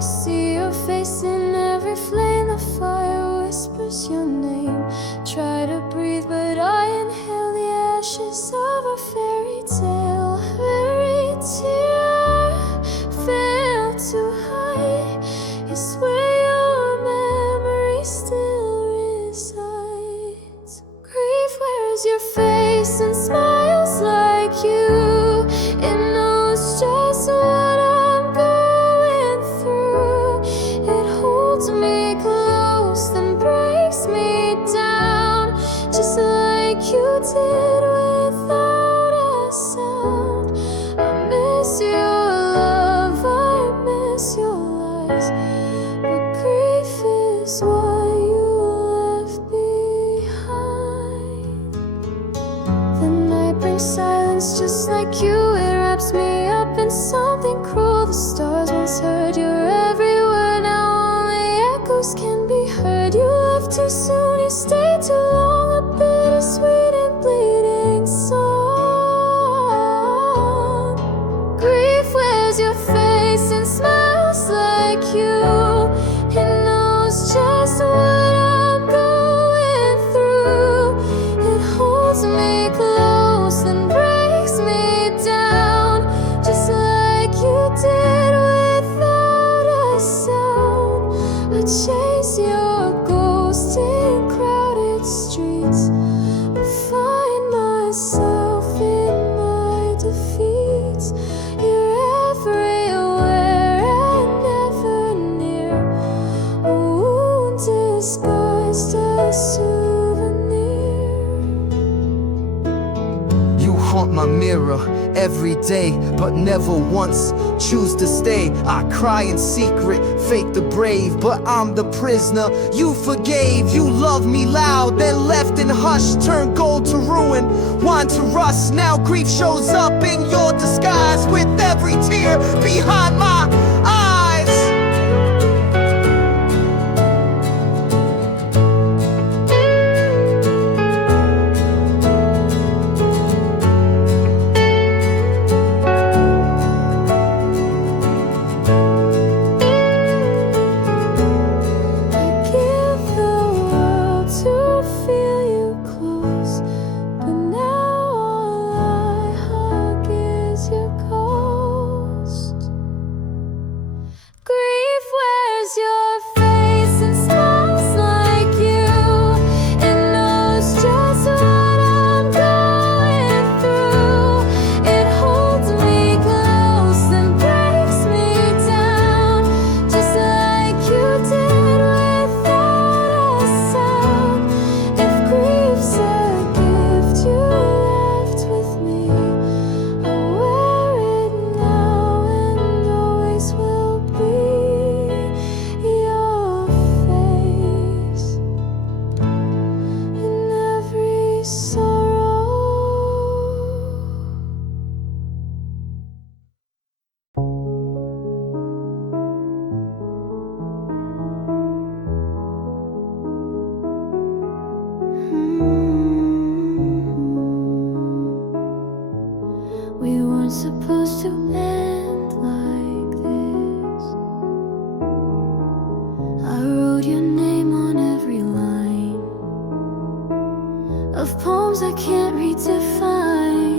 I see your face in every flame. The fire whispers your name. Try to breathe, but I inhale the ashes of a fairy tale. Fairy tear failed to hide is where your memory still resides. Grief wears your face and smiles like you. It knows just what I'm going through. It holds me close, then breaks me down, just like you did without a sound. I miss your love, I miss your lies, but grief is what you left behind. The night brings silence just like you. It wraps me up in something cruel. The stars once heard your every word, now only echoes can be heard. You left too soon, you stayed too long, a bittersweet and bleeding song. Grief wears your face and smiles like you. It knows just what I'm going through. It holds me close, then breaks me down, just like you did without a sound. I chase your ghost in crowded streets, but find myself in my defeats. You're everywhere and never near, a wound disguised as souvenir. You haunt my mirror every day, but never once choose to stay. I cry in secret, fake the brave, but I'm the prisoner you forgave. You loved me loud, then left in hush, turned gold to ruin, wine to rust. Now grief shows up in your disguise, with every tear behind my eyes. Give the world to feel you close, but now all I hug is your ghost. Grief wears your face and smiles like you. It knows just what I'm going through. It holds me close, then breaks me down, just like you did without a sound. If grief's a gift you left with me, I'll wear it now and always will be your face in every sorrow. We weren't supposed to end like this. I wrote your name on every line of poems I can't redefine.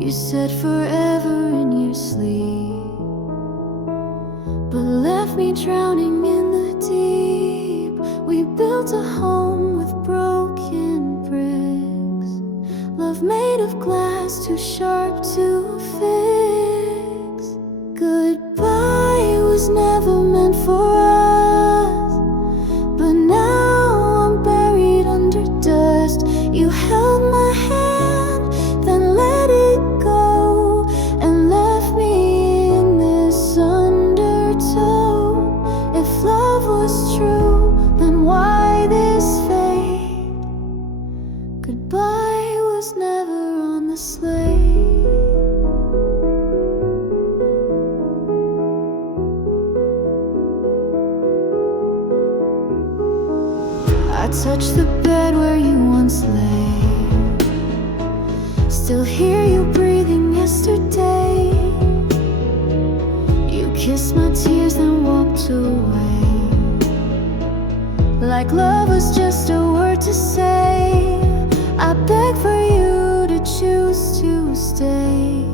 You said forever in your sleep, but left me drowning in the deep. We built a home with broken bricks, love made of glass too sharp to fix. Goodbye was never meant for us, but now I'm buried under dust. You held my hand, then let it go, and left me in this undertow. If love was true, then why this fate? Goodbye was never on the slate. I touch the bed where you once lay, still hear you breathing yesterday. You kissed like love was just a word to say. I beg for you to choose to stay,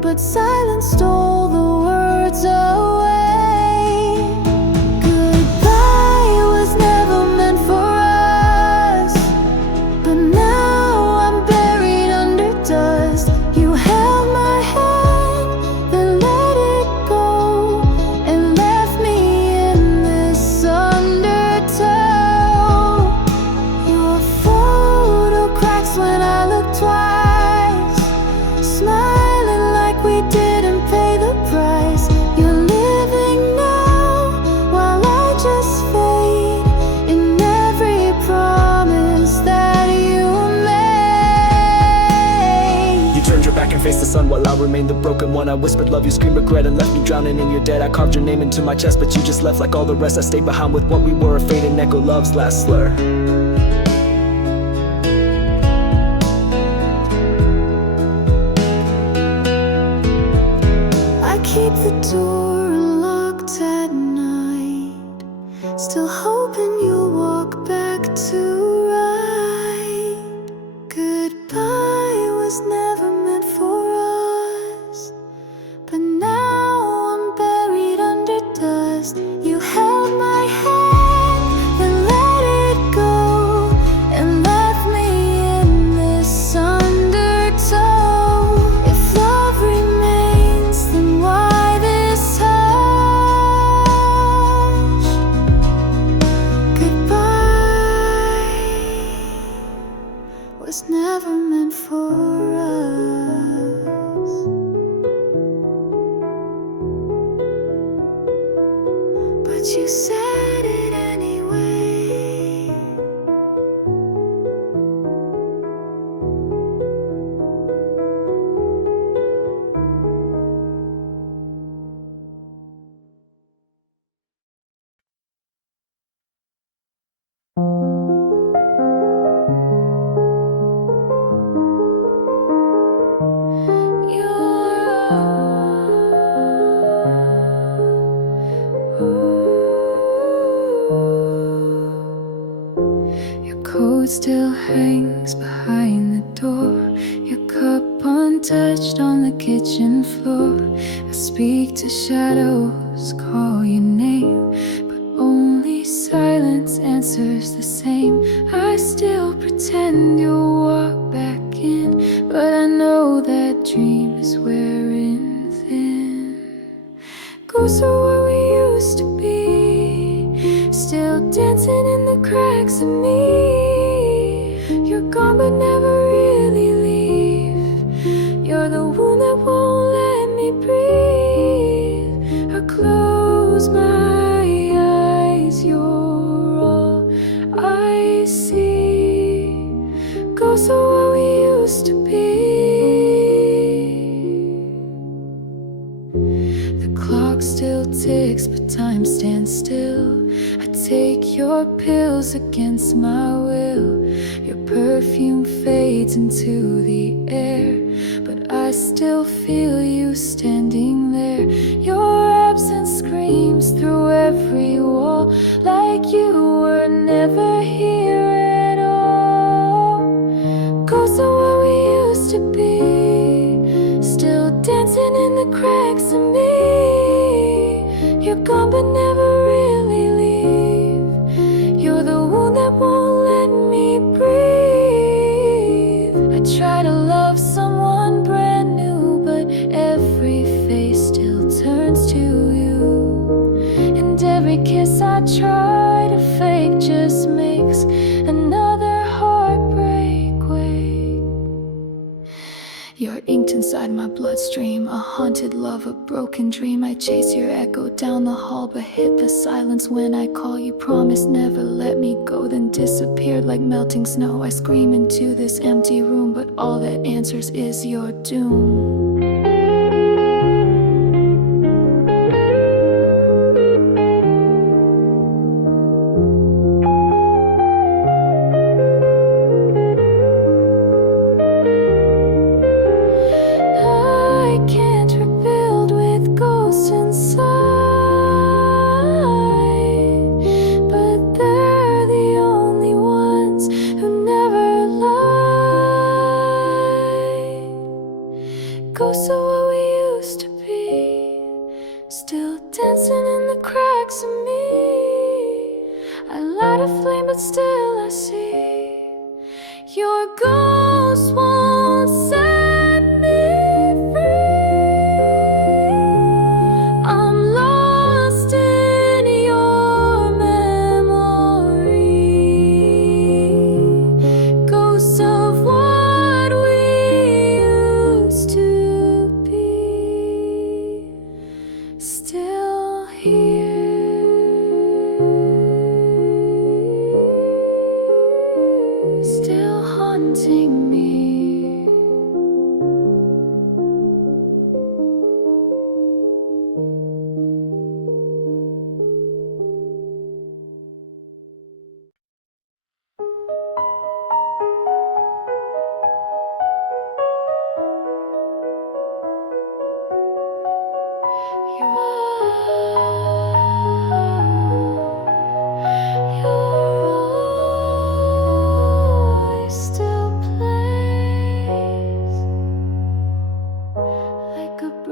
but silence stole the words away. Goodbye was never meant for us, but now I'm buried under dust. You held my hand, then let it go, and left me in this undertow. Your photo cracks when I look twice, smiling like we didn't pay the price. You're living now while I just fade in every promise that you made. You turned your back and faced the sun while I remained the broken one. I whispered love, you screamed regret and left me drowning in your dead. I carved your name into my chest, but you just left like all the rest. I stayed behind with what we were, a fade and echo love's last slur. I keep the door unlocked at night, still hoping you'll walk back to right. Goodbye was never meant for us, but now I'm buried under dust. You held my hand, then let it go, and left me in this undertow. If love remains, then why this hush? Goodbye was never meant for us, but you said it anyway. Your coat still hangs behind the door, your cup untouched on the kitchen floor. I speak to shadows, call your name, but only silence answers the same. I still pretend you'll walk back in, but I know that dream is wearing thin. Ghosts are what we used to be, still dancing in the cracks of me. You're gone but never really leave. You're the wound that won't let me breathe. I close my eyes, you're all I see. Ghosts are what we used to be. The clock still ticks, but time stands still. I take your pills against my will. Your perfume fades into the air, but I still feel you standing there. Your absence screams through every wall, like you were never here at all. Ghosts are what we used to be, still dancing in the cracks of me. You're gone but never really leave. You're the wound that won't let me breathe. I try to love someone brand new, but every face still turns to you. And every kiss I try to fake just makes another heartbreak wake. You're inked inside my bloodstream, a haunted love, a broken dream. I chase your echo down the hall, but hit the silence when I call. You promised never let me go, then disappeared like melting snow. I scream into this empty room, but all that answers is your doom. I can't rebuild with ghosts inside, but there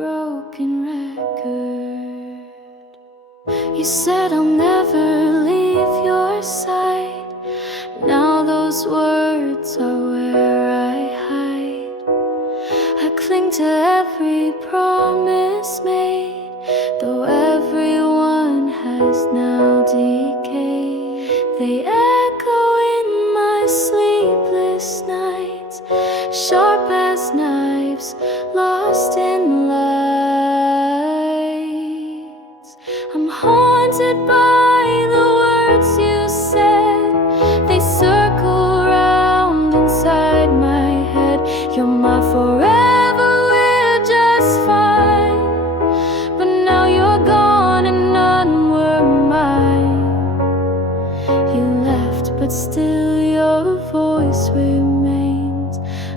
broken record. You said I'll never leave your side. Now those words are where I hide. I cling to every promise made, though everyone has now decayed. They echo in my sleepless nights, sharp as knives, lost in lights. I'm haunted by the words you said. They circle round inside my head. You're my forever, we're just fine. But now you're gone and none were mine. You left, but still your voice remains,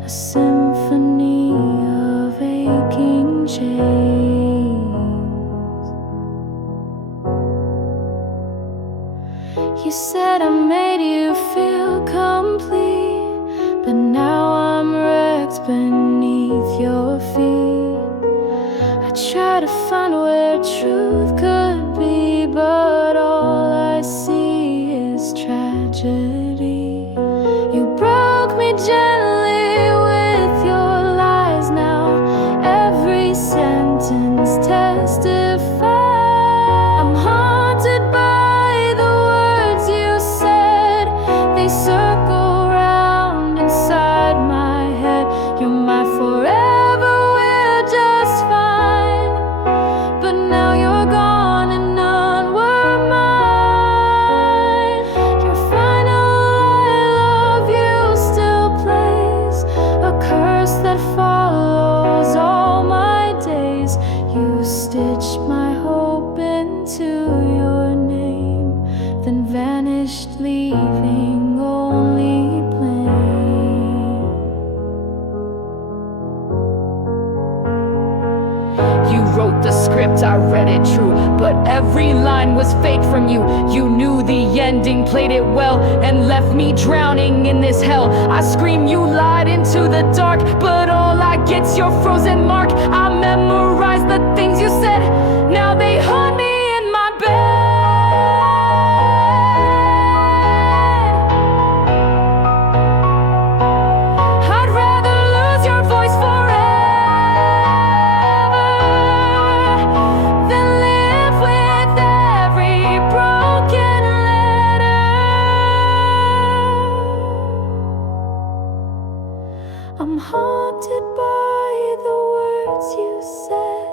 a symphony of aching chains. You said I made you feel complete, but now I'm wrecked beneath your feet. I try to find where truth could be, but all I see is tragedy. You broke me gently with your lies. Now every sentence testifies. I'm haunted by the words you said. They circle round inside my head. You're my forever, we're just fine. But now you're gone and none were mine. Your final I love you still plays, a curse that follows all my days. You stitched my hope into your name, then vanished, leaving only blame. You wrote the script, I read it true, but every line was fake from you. You knew the ending, played it well, and left me drowning in this hell. I scream you lied into the dark, but all I get's your frozen mark. I memorized the things you said, now they haunt me in my bed. I'd rather lose your voice forever than live with every broken letter. I'm haunted by the words you said.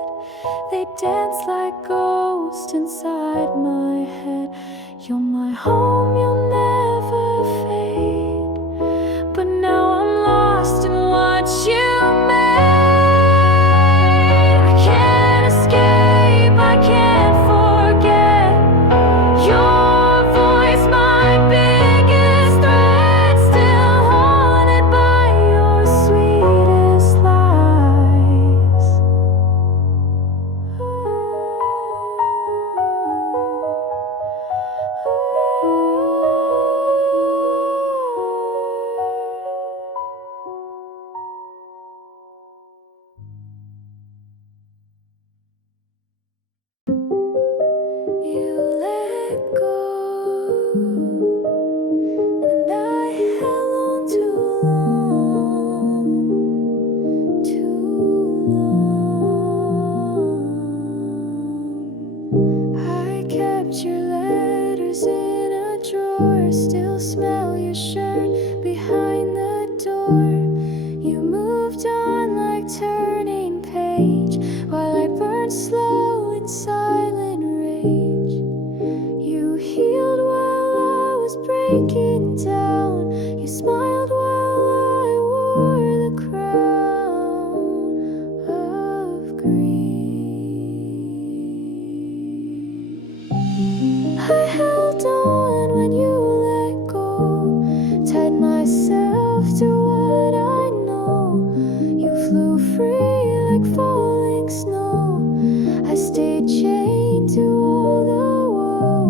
They dance like ghosts inside my head. You're my home, you'll never fade. But now I'm lost in what you made. I can't escape, I can't forget your voice, my biggest threat. Still haunted by your sweetest lies. You let go, and I held on too long, too long. I kept your letters in a drawer, still smell your shirt behind the door. You moved on like turning page, while I burned slow in silent rage. You healed while I was breaking down. You smiled while I wore the crown of grief. I held on when you let go, tied myself to what I know. You flew free like falling snow. I stayed chained to all the woe.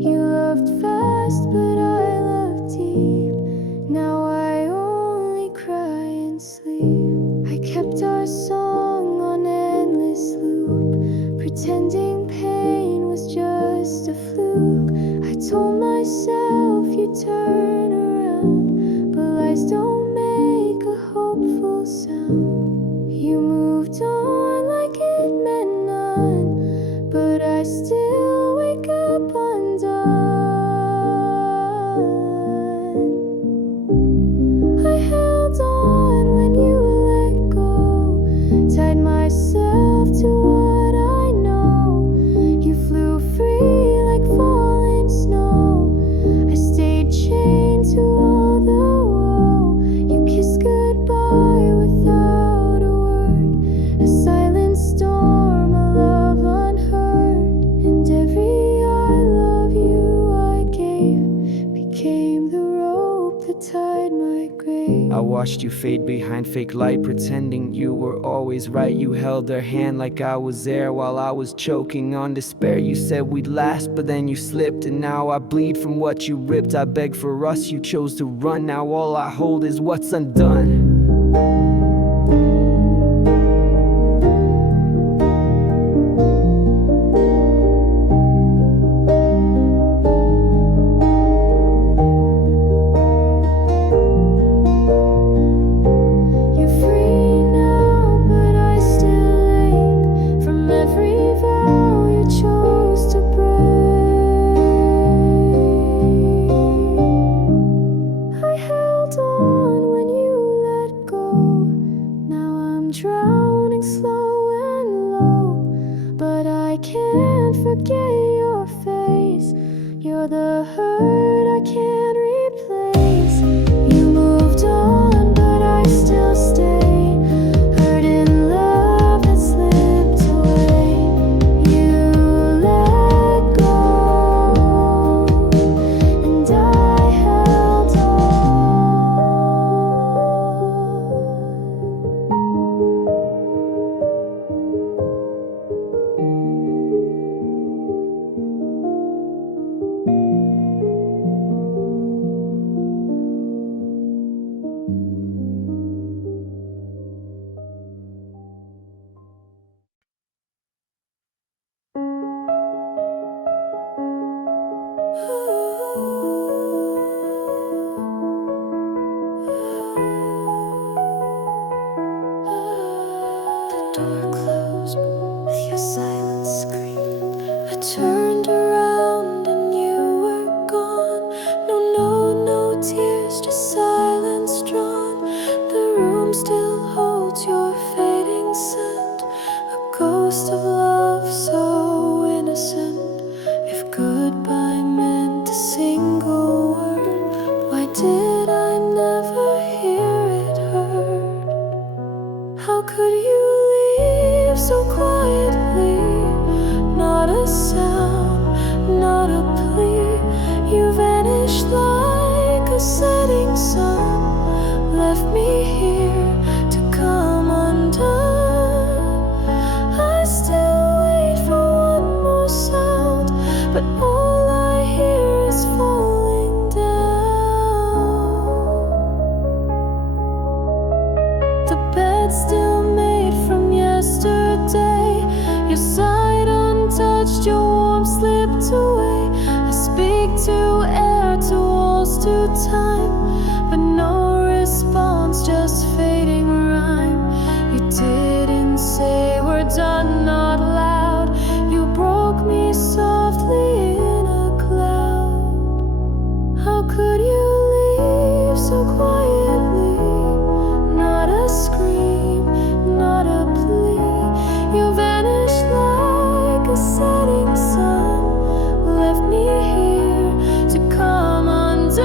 You loved fast, but I loved deep. Now I only cry and sleep. I kept our song on endless pretending pain was just a fluke. I told myself you'd turn around, but lies don't make a hopeful sound. You moved on like it meant none, but I still wake up undone. I held on when you let go, tied myself to what I know. You flew free like falling snow. I stayed chained to all the woe. You kissed goodbye without a word, a silent storm, a love unheard. And every I love you I gave became the rope that tied my grave. I watched you fade behind fake light, pretending you were always right. You held her hand like I was there while I was choking on despair. You said we'd last, but then you slipped, and now I bleed from what you ripped. I begged for us, you chose to run. Now all I hold is what's undone. You're free now, but I still ache from every vow you chose to break. I held on when you let go. Now I'm drowning slow and low, but I can't forget your face. You're the hurt I can't replace. You moved on, but I still stay, hurt in love that slipped away. You let go, and I held on. The door closed with your silent scream. I turned around and you were gone. No tears, just silence drawn. The room still holds your fading scent, a ghost of love so innocent. If goodbye meant a single word, why did I never hear it heard? How could you leave so quietly? Not a sound, not a plea. You vanished like a setting sun, left me here to come undone. I still wait for one more sound, but all I hear is falling down. The bed still made from yesterday, your side untouched, your warmth slipped away. I speak to air, to walls, to time, but no response, just fading rhyme. You didn't say we're done, not loud. You broke me softly in a cloud. How could you leave so quietly? Not a scream, not a plea. You vanished like a setting sun, left me here to come undone.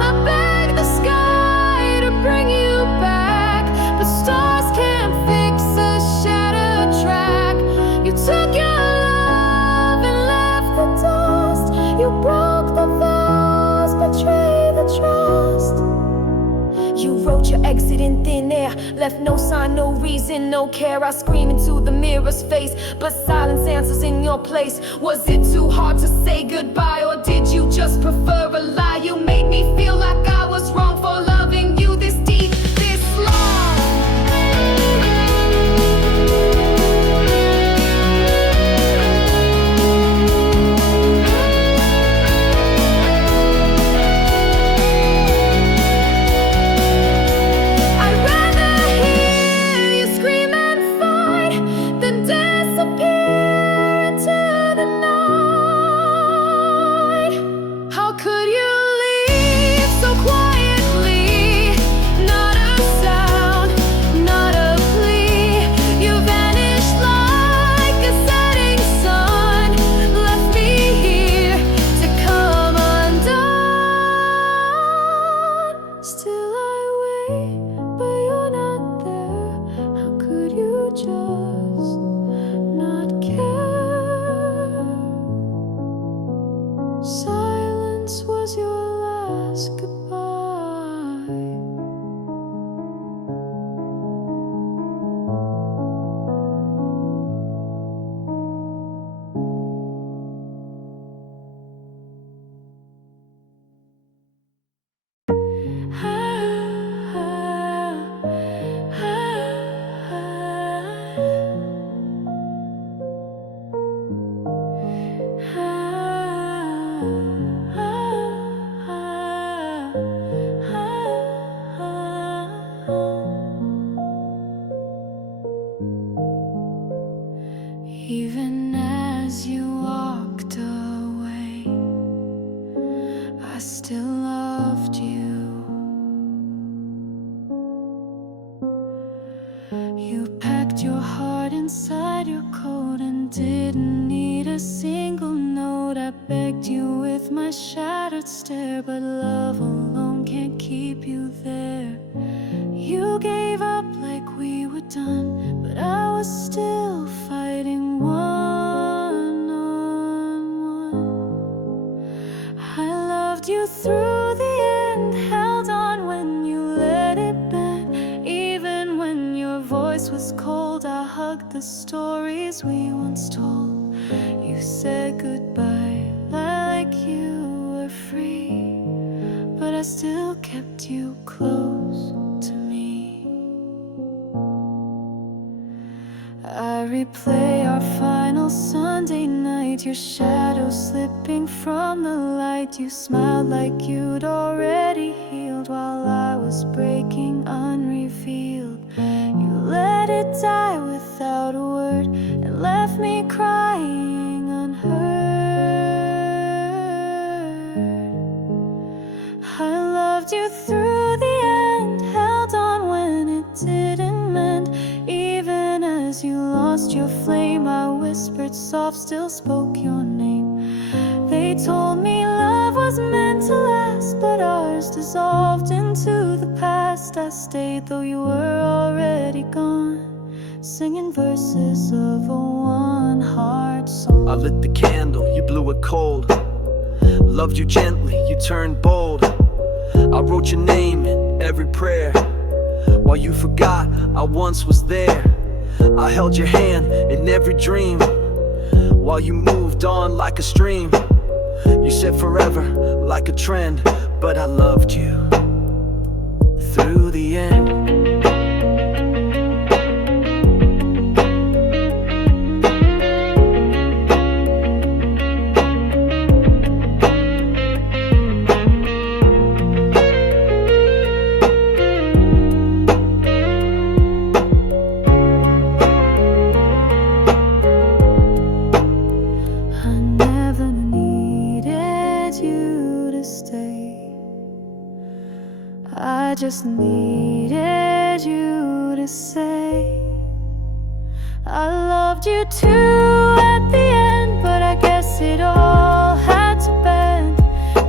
I beg the sky to bring you back, but stars can't fix a shattered track. You took your love and left the dust. You broke the vows, betrayed the trust. You wrote your exit in thin air, left no sign, no reason, no care. I scream into the mirror's face, but silence answers in your place. Was it too hard to say goodbye, or did you just prefer a lie? You made me feel like I was wrong for loving you this deep, this long. you just not care? Silence was your last goodbye. Even as you walked away, I still loved you. You packed your heart inside your coat and didn't need a single note. I begged you with my shattered stare, but love alone can't keep you there. You gave up like we were done, but I was still fighting one on one. I loved you through the end, held on when you let it bend. Even when your voice was cold, I hugged the stories we once told. You said goodbye like you were free, but I still kept you close to me. I replay our final Sunday night, your shadow slipping from the light. You smiled like you'd already healed while I was breaking unrevealed. You let it die without a word and left me crying unheard. I loved you through the end, held on when it didn't mend. Even as you lost your flame, I whispered soft, still spoke your name. They told me love was meant to last, but ours dissolved into the past. I stayed though you were already gone, singing verses of a one-heart song. I lit the candle, you blew it cold. Loved you gently, you turned bold. I wrote your name in every prayer. While you forgot, I once was there. I held your hand in every dream. While you moved on like a stream. You said forever like a trend, but I loved you through the end. I just needed you to say I loved you too at the end, but I guess it all had to bend.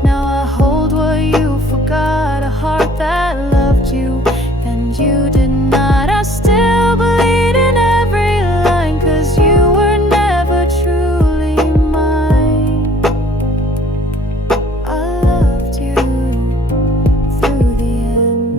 Now I hold what you forgot, a heart that loved you and you did not. I still bleed in every line, 'cause you were never truly mine. I loved you through the end.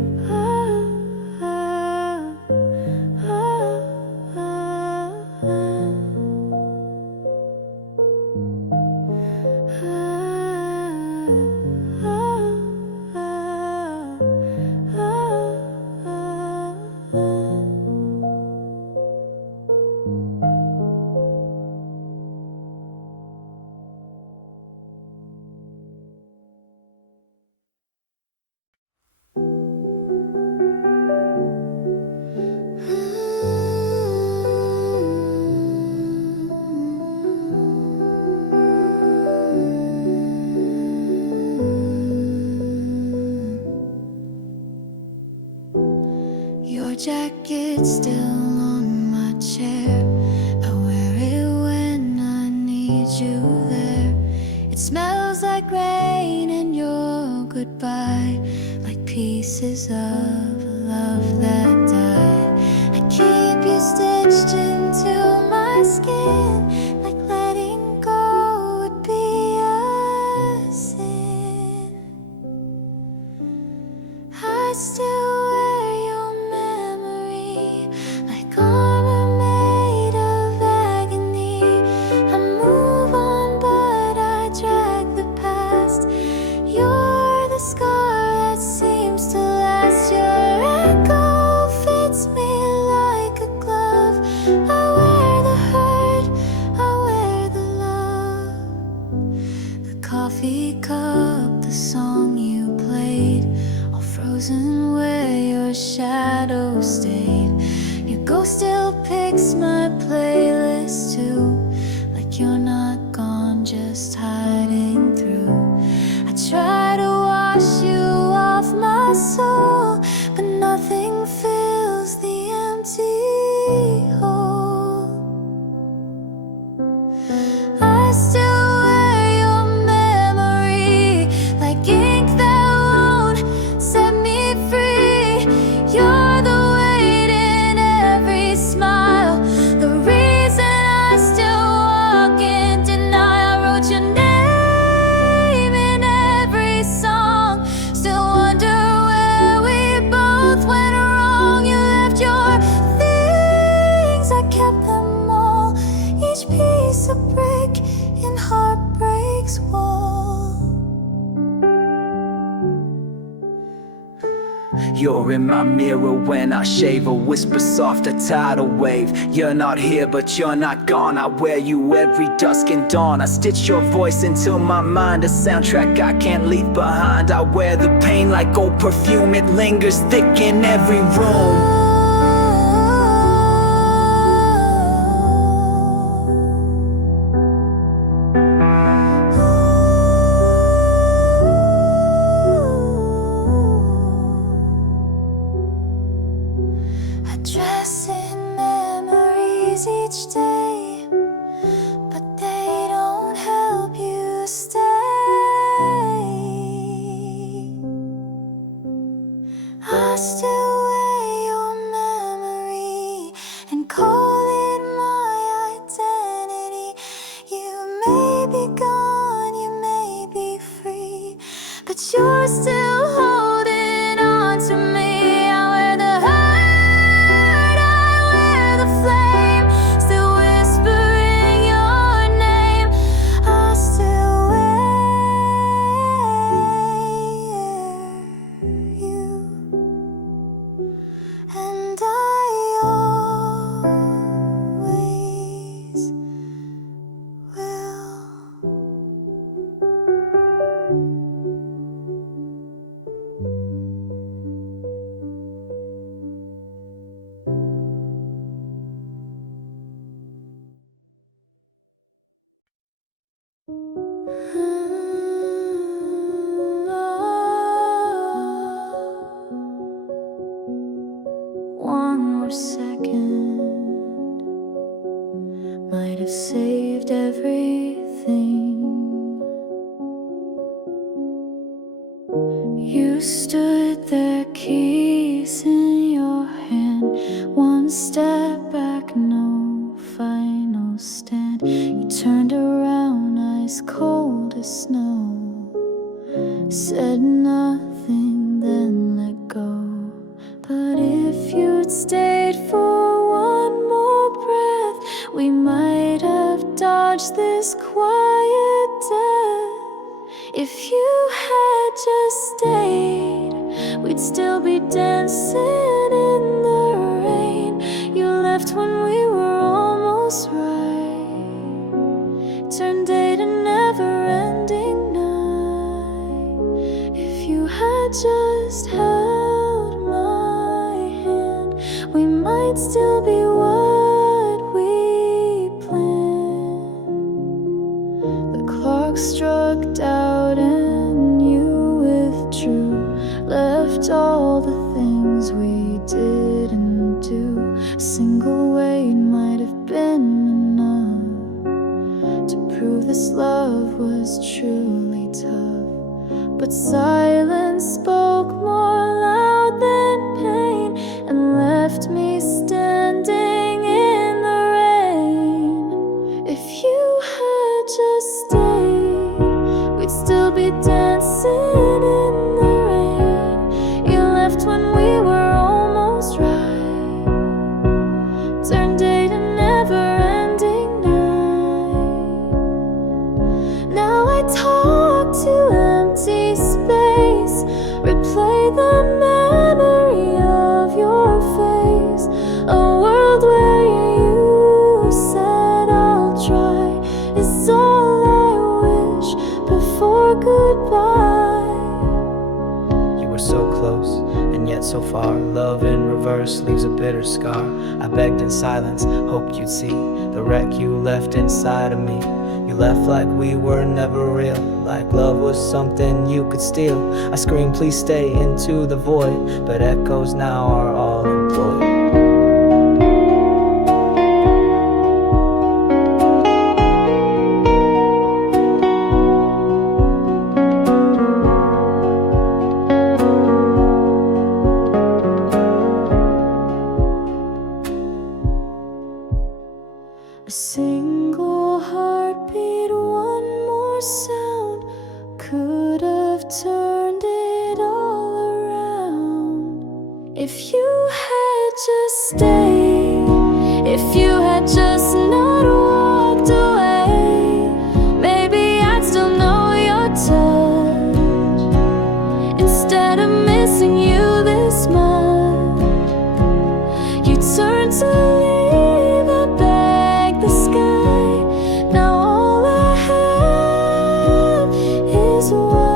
Your jacket's still on my chair. I wear it when I need you there. It smells like rain and your goodbye, like pieces of love that died. I keep you stitched again, like letting go would be a sin. I still wear your memory like armor made of agony. I move on, but I drag the past. You're the scar that seems to last. Your echo fits me like a glove. I wear the hurt, I wear the love. The coffee cup, the song you played, all frozen where your shadow stayed. Your ghost still picks my playlist too, like you're not gone, just hiding through. I try to wash you off my soul, but nothing fills the empty hole. I still wear your memory like ink that won't set me free. You're the weight in every smile, the reason I still walk in denial. I wrote your name in every song, still wonder where we both went wrong. You left your things, I kept them all, each piece a brick in heartbreak's wall. You're in my mirror when I shave, a whisper soft, a tidal wave. You're not here, but you're not gone. I wear you every dusk and dawn. I stitch your voice into my mind, a soundtrack I can't leave behind. I wear the pain like old perfume, it lingers thick in every room. I dress in memories each day, but they don't help you stay. I still wear your memory and call it my identity. You may be gone, you may be free, but you're still holding on to me. I wear the hurt, I wear the flame, still whispering your name. I still wear you, and I always will. One more second might have saved everything. You stood there, keys in your hand, one step back, no final stand. You turned around, ice cold as snow, said nothing, then let go. But if you'd stayed for one more breath, we might have dodged this quiet death. If you had just stayed, we'd still be dancing in the rain. You left when we were almost right, turned day to never-ending night. If you had just held my hand, we might still be what we planned. The clock struck out and you withdrew, left all the things we didn't do. A single wait might have been enough to prove this love was truly tough. But silence spoke more loud than pain and left me standing in the rain. so far. Love in reverse leaves a bitter scar. I begged in silence, hoped you'd see the wreck you left inside of me. You left like we were never real, like love was something you could steal. I screamed, please stay, into the void, but echoes now are all employed. A single heartbeat, one more sound could have turned it all around. If you had just stayed, if you had just not walked away, maybe I'd still know your touch. Instead of missing you this much, you turned to leave a bag the sky. Now all I have is white.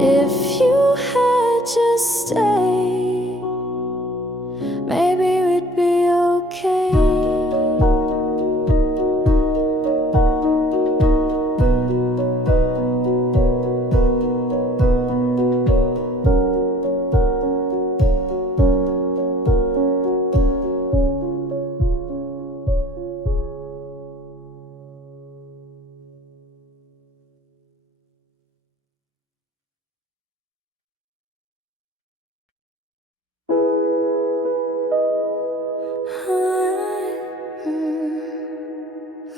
If you had just stayed, maybe we'd be okay.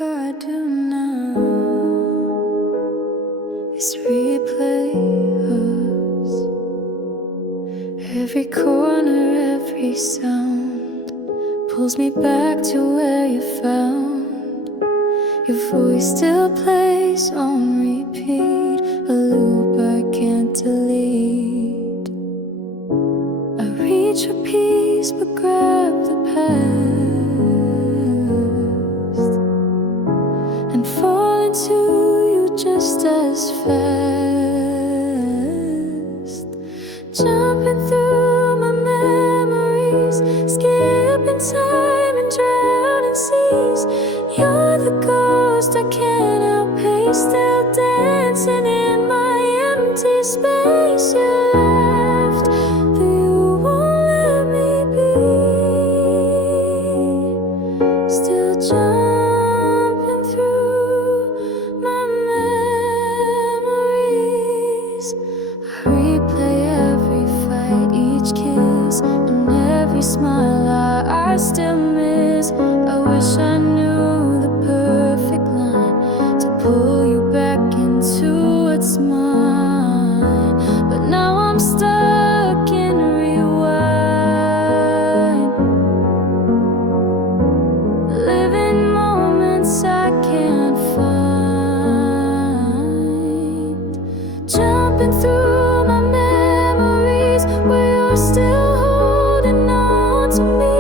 All I do now is replay us. Every corner, every sound pulls me back to where you found. Your voice still plays on repeat, a loop I can't delete. I reach for peace but grab the past and fall into you just as fast. Jumping through my memories, skipping time and drowning seas. You're the ghost I can't outpace, still dancing in my empty space. You left, but you won't let me be. Still jumping through my memories. I replay every fight, each kiss, and every smile I still miss. I wish I knew the perfect line to pull you back into what's mine. But now I'm stuck in rewind, living moments I can't find. Jumping through my memories where you're still holding on to me.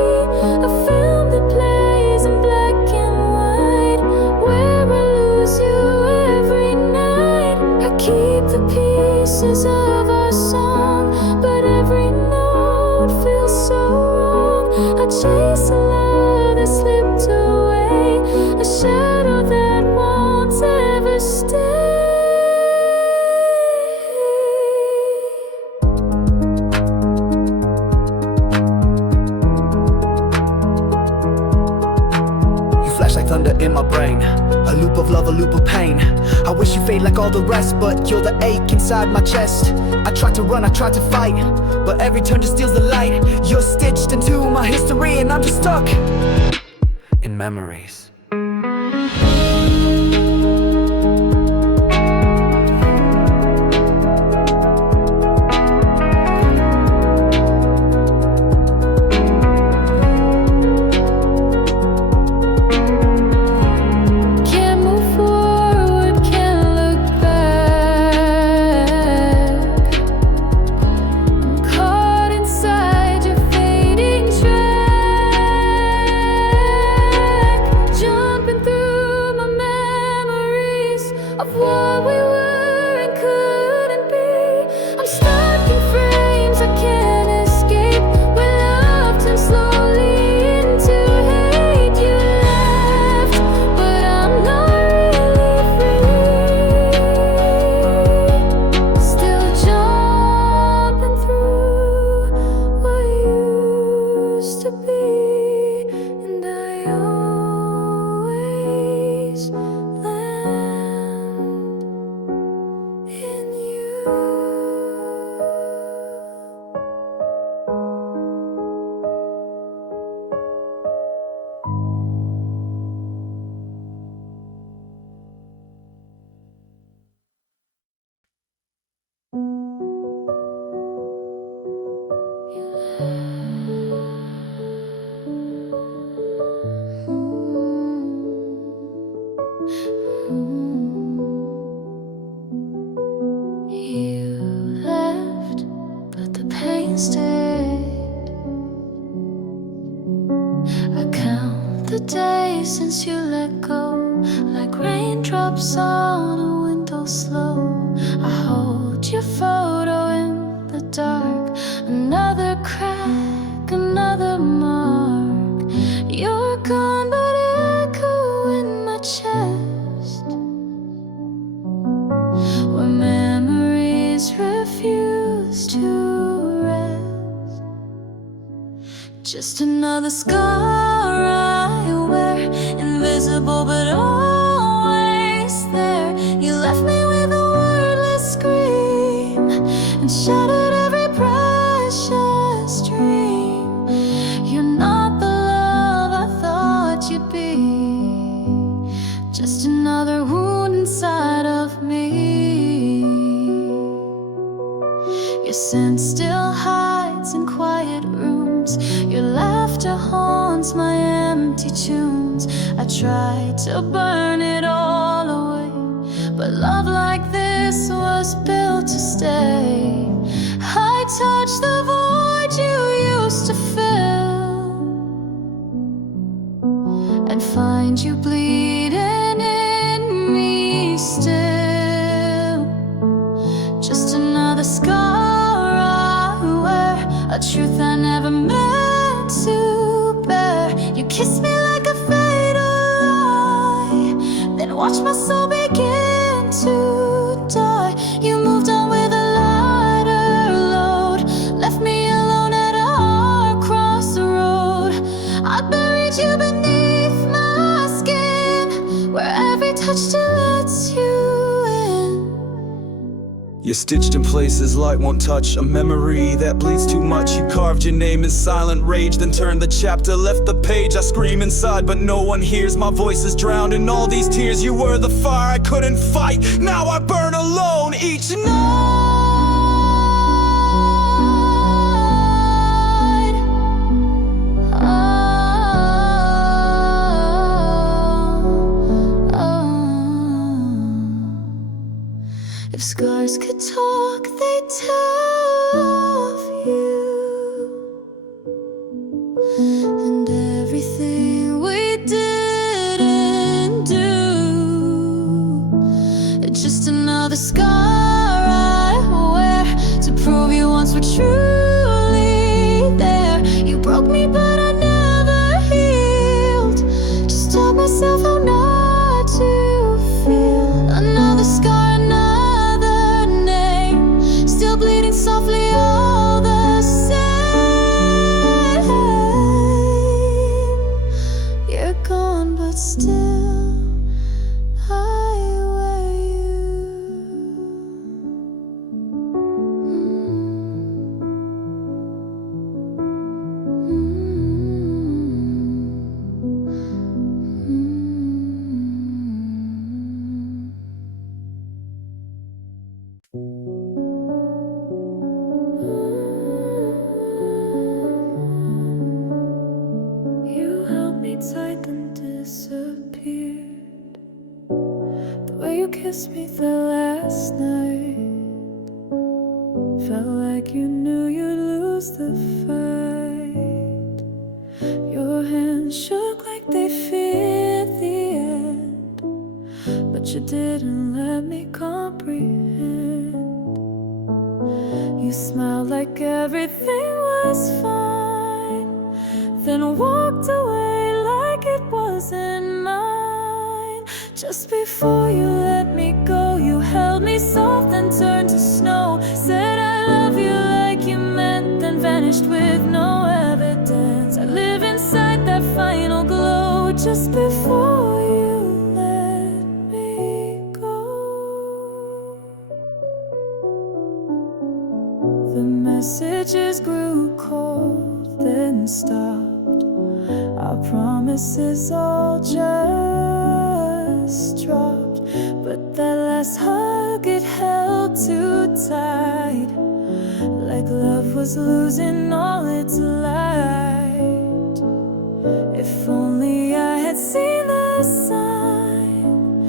A film that plays in black and white, where I lose you every night. I keep the pieces of our song, but every note feels so wrong. I chase a love that slipped away, a shadow that won't ever stay. You flash like thunder in my brain, a loop of love, a loop of pain. I wish you fade like all the rest, but you're the ache inside my chest. I tried to run, I tried to fight, but every turn just steals the light. You're stitched into my history and I'm just stuck in memories. Can't move forward, can't look back. I'm caught inside your fading track. wasted. I count the days since you let go, like raindrops on a window slow. I hold your photo in the dark, another crack, another mark. You're gone but echo in my chest, where memories refuse to rest. Just another scar I wear, invisible but always there. You left me with a wordless scream and shattered every precious dream. You're not the love I thought you'd be, just another wound inside of me. Your scent still hides in quiet rooms, your laughter haunts my empty tunes. I tried to burn it all away, but love like this was built to stay. I touch the void you used to fill, and find you bleeding in me still. Just another scar I wear, a truth I never meant to bear. You kissed me like a fatal lie, then watched my soul begin to die. You moved on with a lighter load, left me alone at a hard crossroad. I buried you beneath my skin, where every touch still lets you in. You're stitched in places light won't touch, a memory that bleeds too much. You carved your name in silent rage, then turned the chapter, left the page. I scream inside but no one hears, my voice is drowned in all these tears. You were the fire I couldn't fight, now I burn alone each night. If scars could talk, they'd tell of you and everything we didn't do. It's just another scar I wear to prove you once were truly there. You broke me but I never healed, just taught myself how not to feel. Another scar, bleeding softly all the same. You're gone but still I wear you. You held me tight then disappeared, the way you kissed me the last night felt like you knew you'd lose the fight. Your hands shook like they feared the end, but you didn't let me comprehend. You smiled like everything was fine, then walked away like it wasn't mine. Just before you let me go, you held me soft and turned to snow. Said I love you like you meant, then vanished with no evidence. I live inside that final glow. Just before you let me go, the messages grew cold, then stopped. Our promises all just dropped, but that last hug, it held too tight, like love was losing all its light. If only I had seen the sign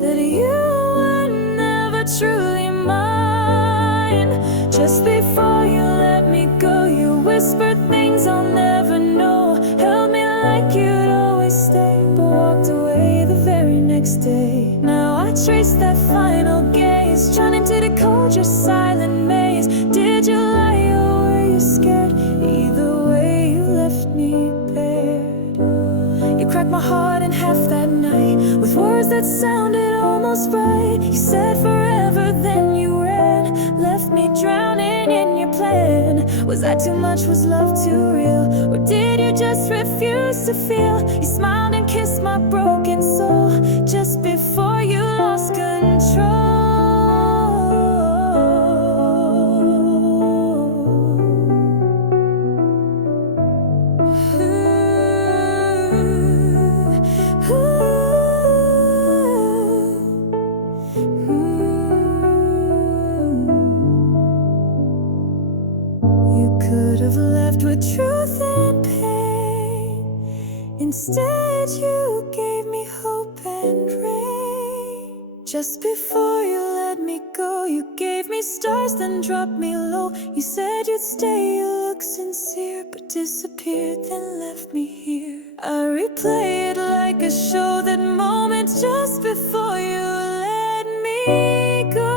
that you were never truly mine. Just before you let me me go. You whispered things I'll never know, held me like you'd always stay, but walked away the very next day. Now I trace that final gaze, trying to decode your silent maze. Did you lie or were you scared? Either way, you left me bare. You cracked my heart in half that night with words that sounded almost right. You said forever, then you ran, left me drowning in your plan. Was that too much? Was love too real? Or did you just refuse to feel? You smiled and kissed my broken soul just before you lost control. Could have left with truth and pain. Instead, you gave me hope and rain. Just before you let me go, you gave me stars, then dropped me low. You said you'd stay, you looked sincere, but disappeared, then left me here. I replay it like a show, that moment just before you let me go.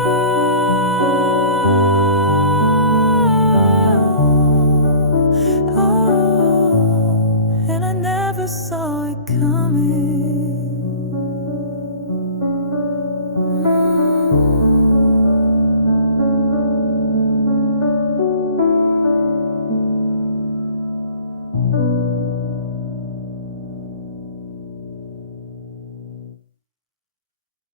Saw it come.